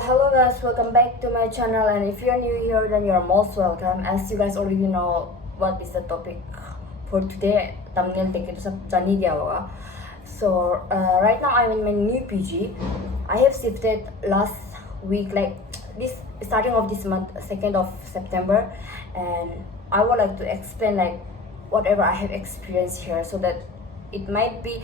Hello guys, welcome back to my channel, and if you're new here then you're most welcome. As you guys already know what is the topic for today, thumbnail देख के तो सब जान ही गया होगा. So right now I'm in my new PG. I have shifted last week, like this starting of this month, 2nd of September, and I would like to explain like whatever I have experienced here, so that it might be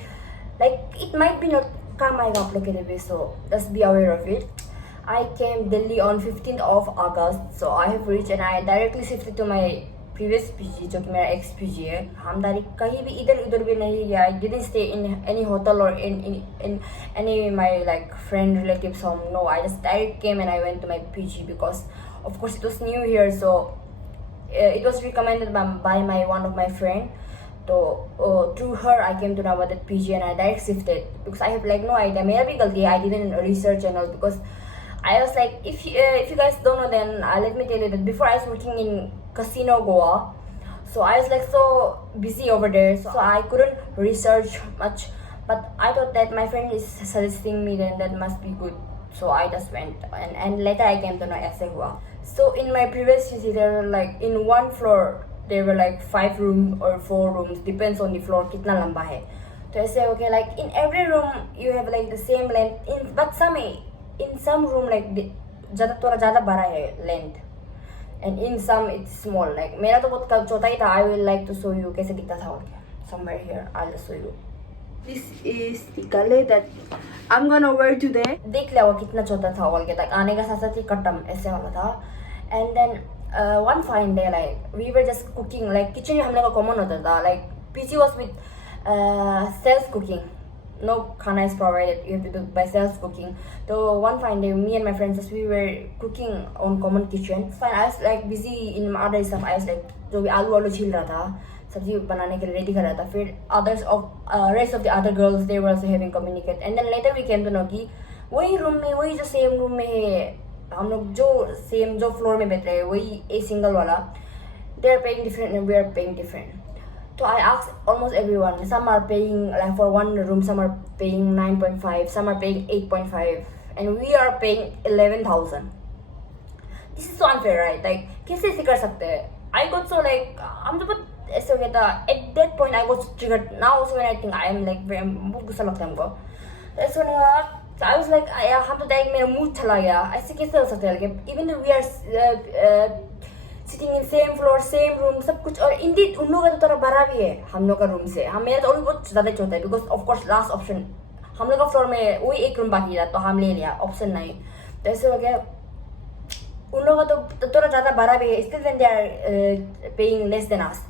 not come I आप लोग के लिए, so just be aware of it. I came Delhi on 15th of August, so I have reached and I directly shifted to my previous PG, जो कि मेरा ex PG है. हम direct कहीं भी इधर उधर भी नहीं गया. I didn't stay in any hotel or in any my like friend relatives home. No, I just direct came and I went to my PG because of course it was new here, so it was recommended by my one of my friend. So through her I came to know about that PG and I direct shifted because I have like no idea. मेरा भी गलती है. I didn't research and all because I was like, if you guys don't know, then let me tell you that before I was working in Casino Goa, so I was like so busy over there, so I couldn't research much. But I thought that my friend is suggesting me, then that must be good. So I just went, and later I came to know ऐसे हुआ. So in my previous city, there were like in one floor there were like 5 rooms or 4 rooms, depends on the floor कितना लंबा है. तो ऐसे okay, like in every room you have like the same length, but in some room like थोड़ा ज़्यादा बड़ा है length, and in some it's small. Like मेरा तो बहुत छोटा ही था. I will like to show you कैसे दिखता था. Somewhere here I'll show you. This is the color that I'm gonna wear today. देख लिया वो कितना छोटा था. बोल के तक आने का साथ साथ ही कटम ऐसे वाला था. And then one fine day, like we were just cooking, like kitchen हम लोग का common होता था. Like PC was with self cooking. No khana is provided, you have to do by self cooking. So one fine day, me and my friends, we were cooking on common kitchen. Fine, I was like busy in other stuff. I was like जो भी आलू वालू छील रहा था, सब्जी बनाने के लिए रेडी कर रहा था. फिर others of rest of the other girls, they were also having communicate. And then later we came to know कि वही रूम में, वही जो सेम रूम में है, हम लोग जो सेम जो फ्लोर में बैठ रहे हैं, वही a single वाला, they are paying different and we are paying different. So I asked almost everyone. Some are paying like for one room, some are paying 9.5, some are paying 8.5, and we are paying 11,000. This is so unfair, right? Like कैसे ऐसे कर सकते हैं? I got so like हम तो बहुत ऐसे हो गया था. At that point I got triggered. Now also when I think I am like बहुत गुस्सा लगता है हमको. ऐसे होने का. So I was like हम तो डायरेक्ट मेरा मूड चला गया. ऐसे कैसे हो सकता है? Even though we are sitting in same floor, same room, सब कुछ. और indeed उन लोगों का तो थोड़ा बड़ा भी है हम लोग का रूम से. हम मेरा तो और भी बहुत ज़्यादा छोटा है because of course last option हम लोग का फ्लोर में वही एक रूम बाकी था, तो हम ले लिया, ऑप्शन नहीं. तो ऐसे हो गया. उन लोगों का तो थोड़ा ज़्यादा बड़ा भी है, still when they are paying less than us.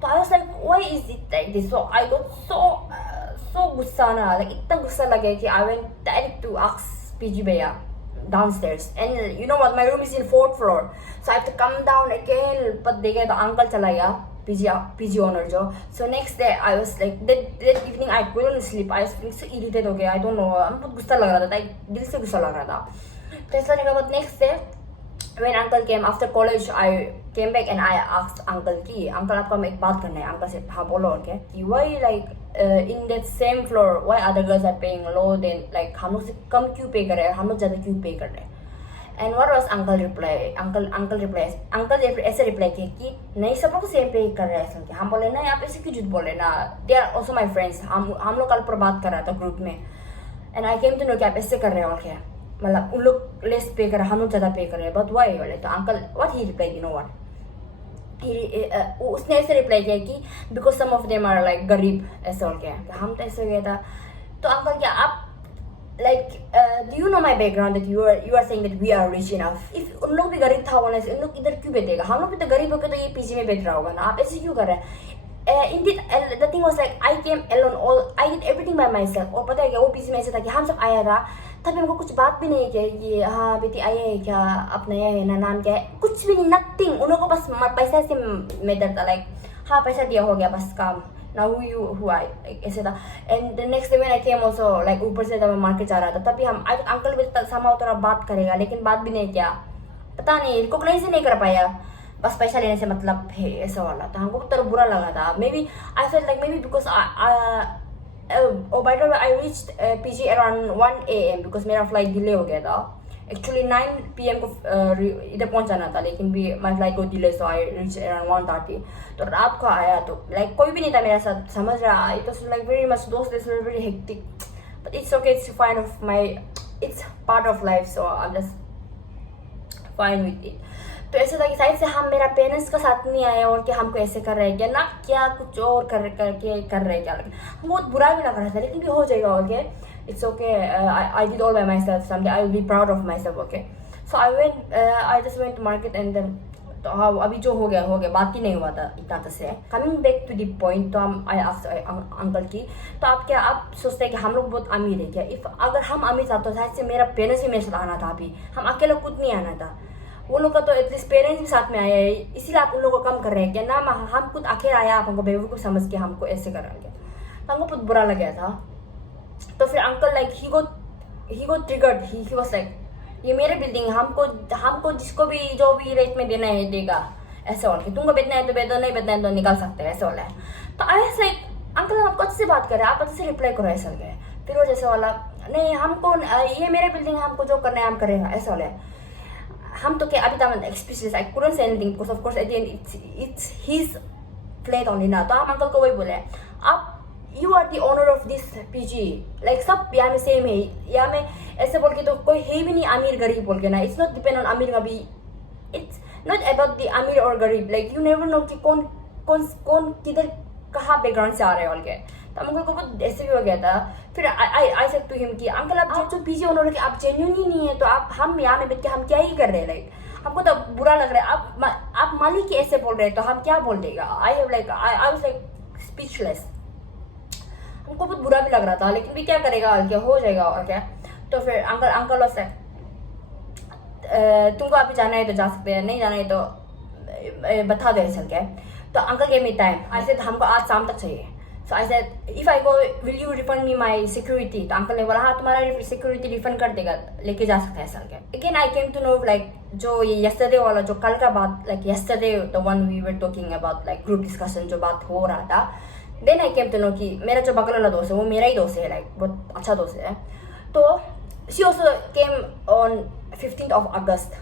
तो I was like, why is it like this? So I got so गुस्सा ना, like इतना गुस्सा लगे कि I went direct to ask PG भैया downstairs. And you know what, my room is in 4th floor, so I have to come down again. But देखे तो uncle चला गया, PG owner जो. So next day I was like that evening I couldn't sleep. I was feeling so irritated हो गया. I don't know, हम बहुत गुस्सा लग रहा था, दिल से गुस्सा लग रहा था. तो ऐसा नहीं कहा. Next day when uncle came after college, I came back and I asked uncle कि uncle आपको हम एक बात करना है. uncle से हाँ बोलो. Okay, why like in that same floor why other girls are paying low, then like हम लोग से कम क्यों पे कर रहे हैं, हम लोग ज़्यादा क्यों पे कर रहे हैं. And what was uncle reply? Uncle ऐसे reply किया कि नहीं सब लोग सेम पे कर रहे हैं. ऐसा हम बोले ना, आप ऐसे क्यों झूठ बोले ना. They are also my friends. हम लोग कल पर बात कर रहा था ग्रुप में. And I came to know कि आप ऐसे कर रहे हो. और क्या मतलब उन लोग लेस पे कर रहे हैं, हम लोग ज़्यादा पे कर रहे हैं. But why बोले. तो uncle what he replied, you know what, उसने ऐसे रिप्लाई किया कि because some of them are like गरीब. ऐसे और क्या हम तो ऐसे हो गया था. तो अंकल क्या आप like do you know my background that you are saying that we are rich enough? if उन लोग भी गरीब था बोलने से उन लोग इधर क्यों बैठेगा. हम लोग भी तो गरीब होकर तो ये पीजी में बैठ रहा होगा ना. आप ऐसे क्यों कर रहे हैं. indeed the thing was like I came alone, I did everything by myself. और पता है क्या, वो पीजी में ऐसे था कि हम सब आया था, तभी हमको कुछ बात भी नहीं किया ये हाँ बेटी आई है क्या, आप नया है ना, नाम क्या है, कुछ भी नहीं, नथिंग. उन लोगों को बस पैसा से मैटर था. लाइक हाँ पैसा दिया हो गया बस काम. Now who I ऐसे था. And the next day when I came also like ऊपर से जब मैं मार्केट जा रहा था, तभी हम अंकल भी somehow थोड़ा बात करेगा, लेकिन बात भी नहीं किया. पता नहीं रिकॉग्नाइज नहीं कर पाया, बस पैसा लेने से मतलब है ऐसा वाला था. हमको थोड़ा बुरा लगा था. Maybe I felt like maybe because oh by the way I reached PG around 1 AM because मेरा flight delay हो गया था. एक्चुअली 9 PM को इधर पहुंचाना था, लेकिन भी माई फ्लाइट को delay, so I reach around 1:30. तो रात को आया तो लाइक कोई भी नहीं था मेरे साथ, समझ रहा. It was like very much, दोस्त days were very hectic, but it's okay, it's fine of my, it's part of life, so I am just fine with it. तो ऐसा था कि साइड से हम मेरा पेरेंट्स का साथ नहीं आया और कि हमको ऐसे कर रहे हैं क्या ना, क्या कुछ और कर रहे हैं क्या, हमको बहुत बुरा भी लग रहा था, लेकिन भी हो जाएगा. Okay, it's okay, I did all by myself, someday I will be proud of myself. Okay, so I just went to market and then, तो हाँ अभी जो हो गया, बात ही नहीं हुआ था इतना तक से. Coming back to the point, तो हम आई आस्क्ड अंकल की, तो आप सोचते हैं कि हम लोग बहुत अमीर है क्या? इफ अगर हम अमीर था तो शायद से मेरा पेरेंट्स भी मेरे साथ आना था, अभी हम अकेला खुद नहीं आना था. वो लोग का तो एटलीस्ट पेरेंट्स भी साथ में आया है, इसीलिए आप उन लोगों को कम कर रहे हैं क्या ना? हम खुद अकेला आया, आप हमको बेवकूफ समझ के हमको ऐसे कर रहे हैं. तो हमको बहुत बुरा लग गया था. तो फिर uncle like he go triggered, he was like, ये मेरे बिल्डिंग, हमको जिसको भी जो भी रेट में देना है देगा, ऐसे बोल के. तुमको बेचना है तो बेचो, नहीं बेचना है तो निकाल सकते हैं, ऐसे बोला है. तो आई वाज लाइक, अंकल आपको अच्छे से बात कर रहे हैं, आप अच्छे से रिप्लाई करो, ऐसा गए. फिर वो जैसे वाला, नहीं हमको ये मेरे बिल्डिंग है, हमको जो करना है हम करेगा, ऐसा बोला है. हम तो क्या अभी तक experience, I couldn't say anything because of course at the end it's his flat only ना. तो हम अंकल को वही बोले, आप you are the owner of this PG, like सब यहाँ में सेम है, यहाँ में ऐसे बोल के तो कोई है भी नहीं अमीर गरीब बोल के ना. इट्स नॉट डिपेंड ऑन अमीर गरीब, इट्स नॉट अबाउट द अमीर और गरीब, लाइक यू नेवर नो कि कौन किधर कहाँ बैकग्राउंड से आ रहे हैं बोल के. तो अंकल को बहुत ऐसे भी हो गया था. फिर आई सेड टू हिम कि अंकल आप जो पीजी ओनर है आप जेन्युइन ही नहीं है, तो हम यहाँ में बैठ के हम क्या ही कर रहे हैं, लाइक हमको तो बुरा लग रहा है. आप मालिक ही ऐसे बोल रहे हैं तो हम क्या बोल देगा. आई वाज लाइक स्पीचलेस. हमको बहुत बुरा भी लग रहा था, लेकिन भी क्या करेगा, क्या हो जाएगा और क्या. तो फिर अंकल से तुमको अभी जाना है तो जा सकते हैं, नहीं जाना है तो बता दो चल के. तो uncle gave me time, I said हमको आज शाम तक चाहिए. So I said if I go will you refund me my security. तो अंकल ने बोला हाँ तुम्हारा सिक्योरिटी रिफंड कर देगा, लेके जा सकता है सर के. Again I came to know like जो ये यस्टरडे वाला, जो कल का बात, like yesterday the one we were talking about, like group discussion जो बात हो रहा था. Then I came to know कि मेरा जो बगल वाला दोस्त है वो मेरा ही दोस्त है, लाइक बहुत अच्छा दोस्त है. तो she also came on 15th of August.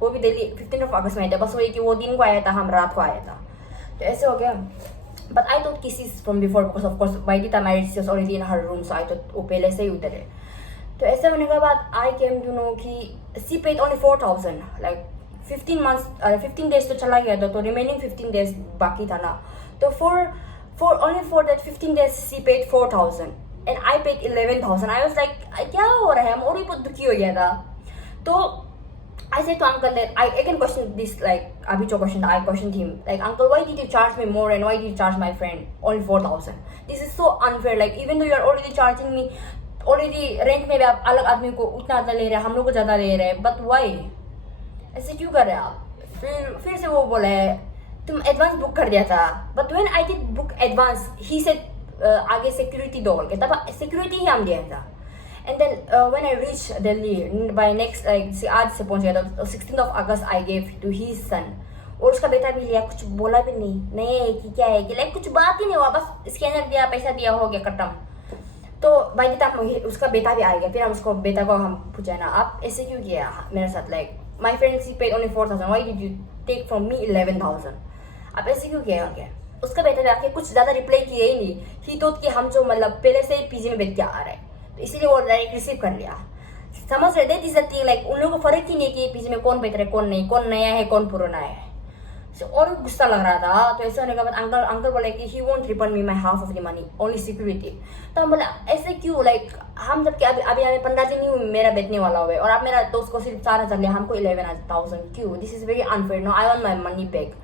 वो भी दिल्ली 15th of August में आया था, बस वही कि वो दिन को आया था, हम रात को आया था. तो ऐसे हो गया. बट आई थॉट किसी from before because of course by the time I was already in her room, so I thought वो पहले से ही उधर है. तो ऐसे होने के बाद आई केम टू नो कि सी पेड ओनली 4,000, लाइक 15 days तो चला गया था, तो रिमेनिंग 15 days बाकी था ना. तो only for that 15 days she paid 4,000 and I paid 11,000. I was like क्या हो रहा है, हम और भी बहुत दुखी हो गया था. तो I said to uncle that I can question this, like अभी जो question I questioned him, like uncle why did you charge me more and why did you charge my friend only 4,000? This is so unfair, like even though you are already charging me, already rent में भी आप अलग आदमी को उतना ले रहे हैं, हम लोग को ज़्यादा ले रहे हैं, but why ऐसे क्यों कर रहे हैं आप. फिर से वो बोला है तुम एडवांस बुक कर दिया था. But when I did book advance he said आगे सिक्योरिटी दो बोल के, तब सिक्योरिटी ही हम दिया था. And then when I reach Delhi by next, like आज से पहुंच गया था, 16th of August I gave to his son. और उसका बेटा भी लिया, कुछ बोला भी नहीं कि क्या है कि लाइक कुछ बात ही नहीं हुआ, बस स्कैनर दिया, पैसा दिया, हो गया खत्म. तो बाय द टाइम उसका बेटा भी आ गया. फिर हम उसको बेटा को हम पूछा ना आप ऐसे क्यों किया मेरे साथ, like my friend she paid only 4,000, why did you take from me 11,000, आप ऐसे क्यों किया क्या. उसका बेटा भी आके कुछ ज़्यादा रिप्लाई किया ही नहीं. ही तो कि हम जो मतलब पहले से ही पीजी में बैठ के आ रहे हैं, तो इसीलिए वो डायरेक्ट रिसीव कर लिया. समझ रहे थे दिस द थिंग, लाइक उन लोगों को फर्क ही नहीं कि पीजी में कौन बैठ रहा है कौन नहीं, कौन नया है कौन पुराना है. और गुस्सा लग रहा था. तो ऐसे होने के बाद अंकल बोले कि he won't refund me my half of the money only security. तो हम बोला ऐसे क्यों, लाइक हम जबकि अभी हमें 15 दिन ही मेरा बैठने वाला हुआ है और आप मेरा दोस्त को सिर्फ 4,000 लिया, हमको 11,000 क्यों. This is very unfair, no I want my money back.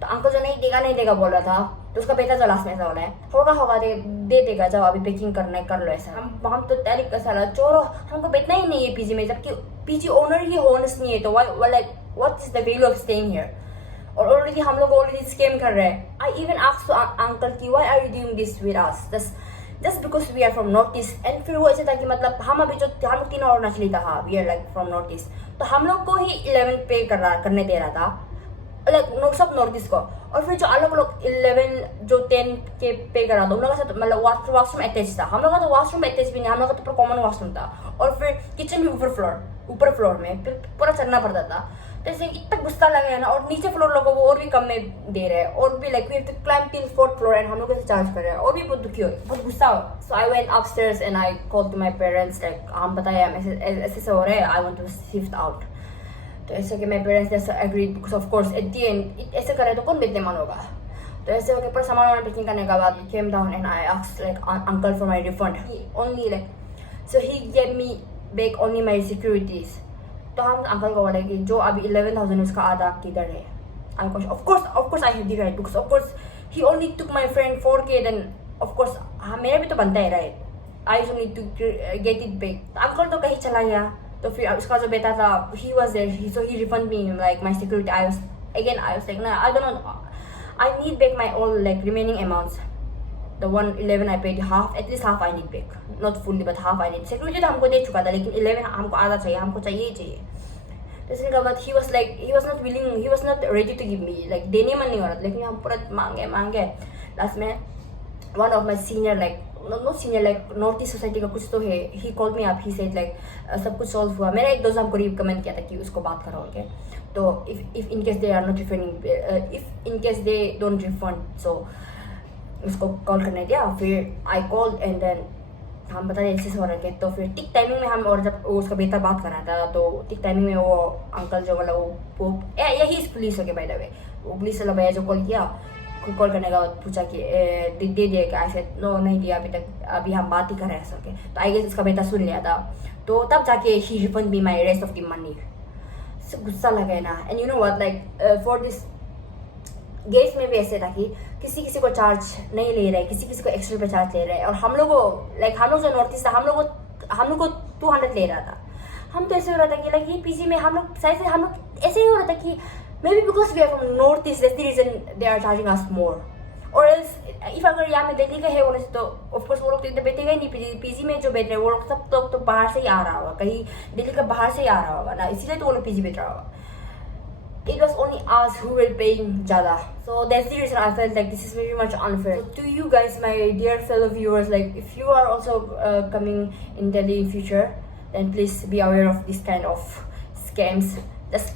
तो अंकल जो नहीं देगा बोल रहा था. तो उसका बेटा जो लास्ट में ऐसा बोला है होगा दे देगा, जाओ अभी पैकिंग करना है कर लो ऐसा. हम तो तारीख साला चोरो, हमको बैठना ही नहीं है पीजी में, जबकि पीजी ओनर ही होनेस्ट नहीं है. तो like what is the value of staying here. और ऑलरेडी हम लोग ऑलरेडी स्कैम कर रहे हैं. आई इवन आस्क्ड अंकल की why are you doing this with us, just because we are from north East. And फिर वो ऐसे था कि मतलब हम अभी जो हम लोग 3 और नचली था, we are like from north East, तो हम लोग को ही 11 पे करने दे रहा था, लाइक सब नॉर्थ ईस्ट को. और फिर जो अलग लोग 11 जो 10 के पे करा था उन लोगों का साथ मतलब वॉशरूम अटैच था. हम लोग का तो वॉशरूम अटैच भी नहीं, हम लोग का तो कॉमन वॉशरूम था. और फिर किचन भी ऊपर फ्लोर. ऊपर फ्लोर में, फिर पूरा चढ़ना पड़ता था। तो ऐसे इतना गुस्सा लगा ना, और नीचे फ्लोर लोगों को और भी कम में दे रहे हैं, और भी like we have to climb till 4th floor and हम लोग ऐसे चार्ज कर रहे हैं, और भी बहुत दुखी हो, बहुत गुस्सा हो। So I went upstairs and I called to my parents like हम बताया ऐसे ऐसे हो रहा है, I want to shift out. तो ऐसे कि my parents just agreed because of course at the end ऐसे करे तो कौन बेचने मन होगा। तो ऐसे होकर पर सामान वामान पैकिंग करने के बाद came down and I asked like uncle for my refund. He only like so he gave me back only my securities. तो हम अंकल को बोले कि जो अभी 11,000 उसका आधा किधर है। Of course I have the right because of course he only took my friend 4K, then of course हाँ मेरा भी तो बनता है right. I don't need to get it back. Uncle तो कहीं चला गया, तो फिर उसका जो बेटा था he was there, so he refund me like my security. I was like ना I don't know, I need back my all like remaining amounts. The 111 I paid half, at least half I need back. Not fully but half I need. Security तो हमको दे चुका था, लेकिन 11 हमको आधा चाहिए, हमको चाहिए ही चाहिए। तो इसके बाद he was not willing, he was not ready to give me, like देने मन नहीं हो रहा था, लेकिन हम पूरा मांगे। लास्ट में one of my senior like not senior like north east society का कुछ तो है, he called me up, he said like सब कुछ सॉल्व हुआ। मेरा एक दोस्त हमको रिकमेंड किया था कि उसको बात करो के। तो if in case they are not refunding, if in case they don't refund, so उसको कॉल करने दिया। फिर आई कॉल एंड देन हम बता रहे ऐसे हो रहे थे। तो फिर टिक टाइमिंग में हम, और जब वो उसका बेटा बात कर रहा था तो टिक टाइमिंग में वो अंकल जो वाला वो यही पुलिस हो गया बाय द वे, वो पुलिस वाला भैया जो कॉल किया, कॉल करने का बाद पूछा कि दे दिया क्या। ऐसे नो नहीं दिया अभी तक, अभी हम बात ही कर रहे हैं सके। तो आई गेस उसका बेटा सुन लिया था, तो तब जाके he refund me my rest of the money. गुस्सा लगा है ना। And you know what like for this case में भी ऐसे था कि किसी को चार्ज नहीं ले रहे, किसी को एक्स्ट्रा पे चार्ज ले रहे हैं, और हम लोग लाइक हम लोग जो नॉर्थ ईस्ट था हम लोग को 200 ले रहा था। हम तो ऐसे हो रहा था कि लाइक ये पीजी में हम लोग शायद से हम लोग ऐसे ही हो रहा था कि maybe because we are from north east that's the reason they are charging us more. और इफ अगर यहाँ में दिल्ली का है होने से तो ऑफकोर्स वो लोग तो इधर बैठेगा ही नहीं। पीजी में जो बैठ रहे हैं वो लोग सब तो बाहर से ही आ रहा होगा, कहीं दिल्ली का बाहर से ही आ रहा होगा ना, इसीलिए तो वो लोग पीजी बैठ रहा होगा। It was only us who were paying ज़्यादा, so that's the reason I felt like this is very much unfair. So to you guys, my dear fellow viewers, like if you are also coming in Delhi in future, then please be aware of this kind of scams. Just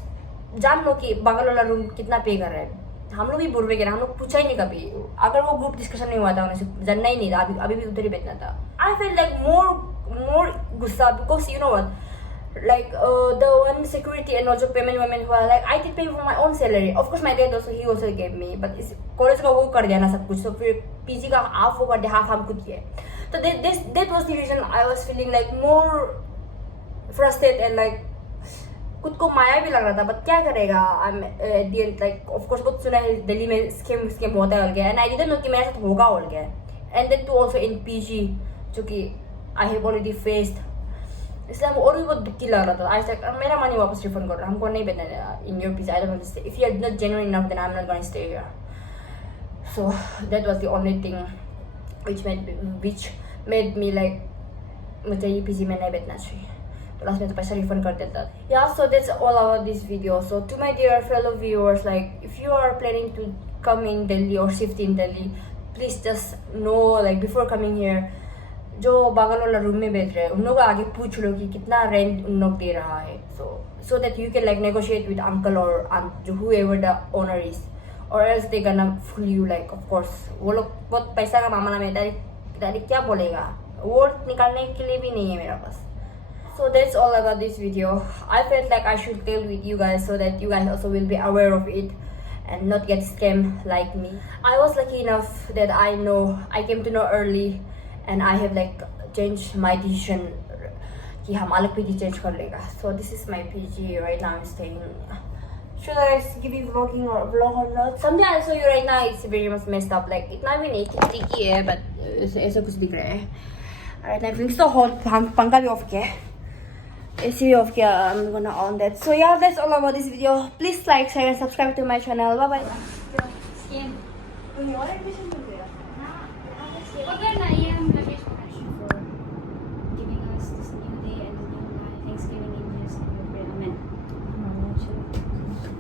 जान लो कि बगल वाला room कितना पे कर रहा है। हम लोग भी बुरबे गए, हम लोग पूछा ही नहीं कभी। अगर वो ग्रुप डिस्कशन नहीं हुआ था उन्हें से जानना ही नहीं था, अभी भी उधर ही बैठना था। I felt like more गुस्सा because you know what, like the one security and also payment women who are like I did pay for my own salary, of course my dad also he also gave me, but college का वो कर दिया ना सब कुछ, तो फिर PG का हाफ वो कर दिया, हाफ हम खुद किए। तो that was the reason I was feeling like more frustrated and like खुद को माया भी लग रहा था, बट क्या करेगा। at the end like of course बहुत सुना है दिल्ली में स्कैम होता है गया, and I didn't know कि मेरे साथ होगा हो गया, and that too also in PG जो कि I have already faced। इसलिए हमको और भी बहुत दुखी लग रहा था। आज तक मेरा मनी वापस रिफंड कर रहा, हमको नहीं बेचना in your peace. I don't want to stay, if you are not genuine enough then I am not going to stay here. So that was the only thing which made me like मुझे ये PG में नहीं बेचना चाहिए। तो last में तो पैसा रिफंड कर देता। Yeah, so that's all about this video. So to my dear fellow viewers, like if you are planning to come in Delhi or shift in Delhi, please just know like before coming here, जो बगल वाला room में बैठ रहे हैं उन लोगों को आगे पूछ लो कि कितना रेंट उन लोग दे रहा है, so that you can like negotiate with uncle or aunt, whoever the owner is, or else they gonna fool you like of course वो लोग बहुत पैसा का मामला में डायरेक्ट क्या बोलेगा, वोट निकालने के लिए भी नहीं है मेरा पास। So that's all about this video. I felt like I should tell with you guys so that you guys also will be aware of it and not get scammed like me. I was lucky enough that I came to know early and I have like changed my decision कि हम अलग PG change कर लेगा। So this is my PG right now. I'm staying. Should I give you vlogging or vlog or not? Something I'll show you right now. It's very much messed up. Like इतना भी नहीं sticky है, but ऐसा कुछ दिख रहा है। Alright, I'm feeling so hot. पंखा भी off किया है, AC भी off किया। I'm gonna on that. So yeah, that's all about this video. Please like, share, and subscribe to my channel. Bye bye. Skin. Okay, na yan. Lagay ko na siya for giving us this new day and the new Thanksgiving in Jesus' name we pray. Amen.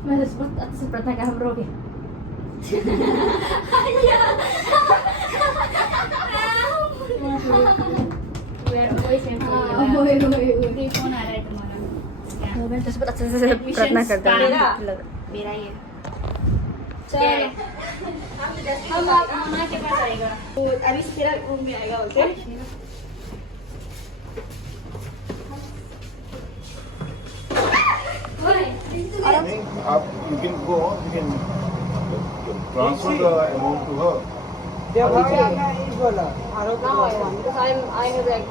मैं बहुत अच्छे से पता क्या हम लोग We are always in prayer. Hindi po na rin tomorrow. Mobile तो बहुत अच्छे से प्रार्थना करते हैं। मेरा ही है। चलो हम आप मामा के पास आएगा। तो अभी तेरा रूम में आएगा ओके आप you can go on, you can transfer the amount to her. क्या भाई मैं इस बोला आरो Now I want because I have like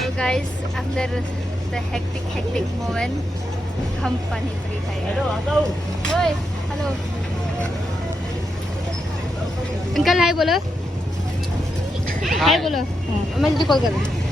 So guys, after the hectic moment, हम पानी पूरी खाएंगे। ओए, हेलो। अंकल हाय बोलो। हाय बोलो। मैं जल्दी कॉल कर रही हूँ।